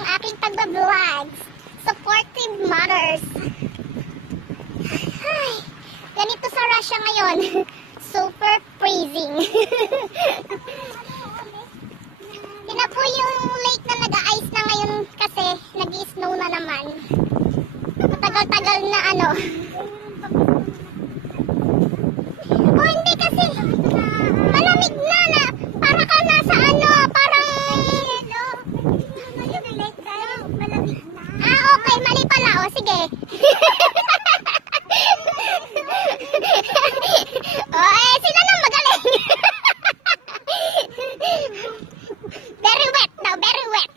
ang aking pagbablog. Supportive mothers. Ay, ganito sa Russia ngayon. Super freezing. Yun na po yung lake na nag-ice na ngayon kasi nag-snow na naman. Matagal-tagal na ano. O hindi kasi malamig na para ka nasa ano, parang okay, mali pala. O sige. Sila na magaling. Very wet daw, very wet.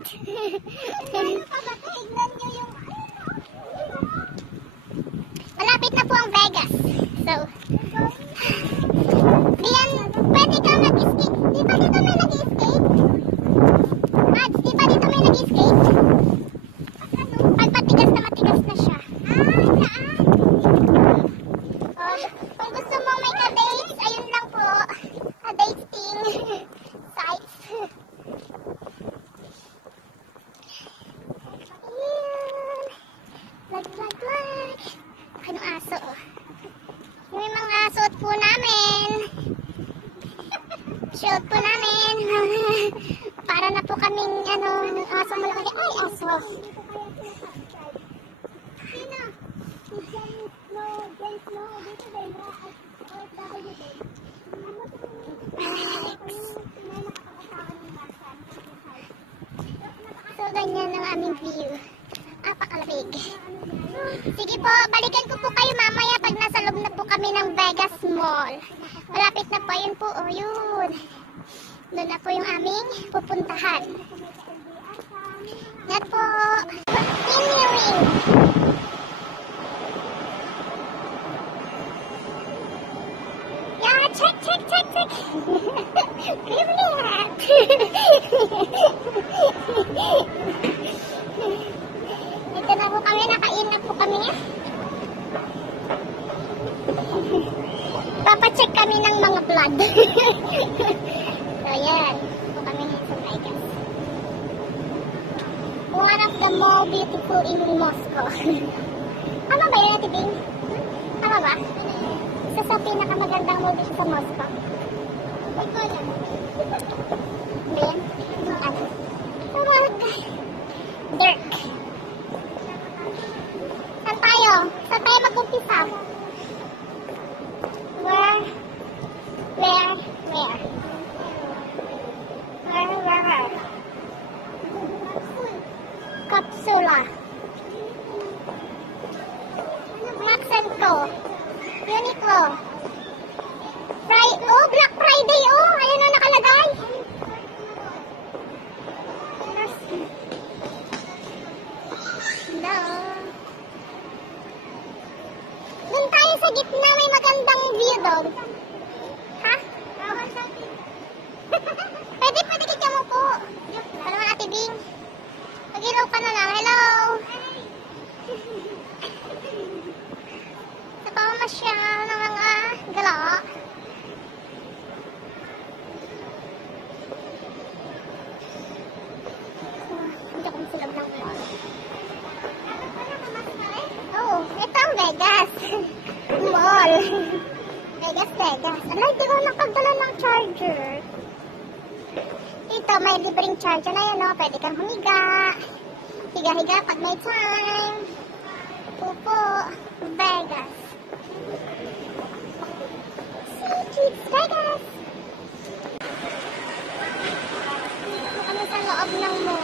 Malapit na po ang Vegas. So, diyan, pwede kang nag-skate. Di ba dito may nag-skate? Mads, di ba dito may nag-skate? Pag matigas na siya. Kung gusto mo may ka-dates, ayun lang po. Ka-dating sites. Ayan. Lag. Anong aso? Yung mga suot po namin. Shoot po namin. Para na po kaming aso malaki. Ay, aso. So, ganyan ang aming view. Apakalamig. Sige po, balikan ko po kayo mamaya pag nasa loob na po kami ng Vegas Mall. Malapit na po, yun po, yun. Doon na po yung aming pupuntahan. Yan po. Continuing. Yeah, check. Privilege. Dito na po kami, nakain na po kami. Papacheck kami ng mga blood. So, yan. Po kami sa Vegas. One of the more beautiful in Moscow. Tama ba yun, Ate Bing? Tama ba? Isa sa pinakamagandang mall dito sa Moscow. Ito yan. Ben? Ano? Dirk. Saan tayo? Saan tayo mag-umpisa? Where? Capsula. Max & Co. Uniqlo. Black Friday, ayun na nakalagay. Doon tayo sa gitna, may magandang view doon. Ha? Pwede kikya mo po. Ano nga, Ate Bing? Mag-ilaw ka na lang. Hello! Sa pamamasyan ng mga gala. Hindi akong silab ng mall. Oh, ito ang Vegas. Mall. Vegas. Ala, hindi ko nakagdala ng charger. Ito, may libreng charger na yan, pwede kang humiga. Higa-higa pag may time. Pupo. Vegas. See, kids, Vegas. Dito kami sa loob ng mall.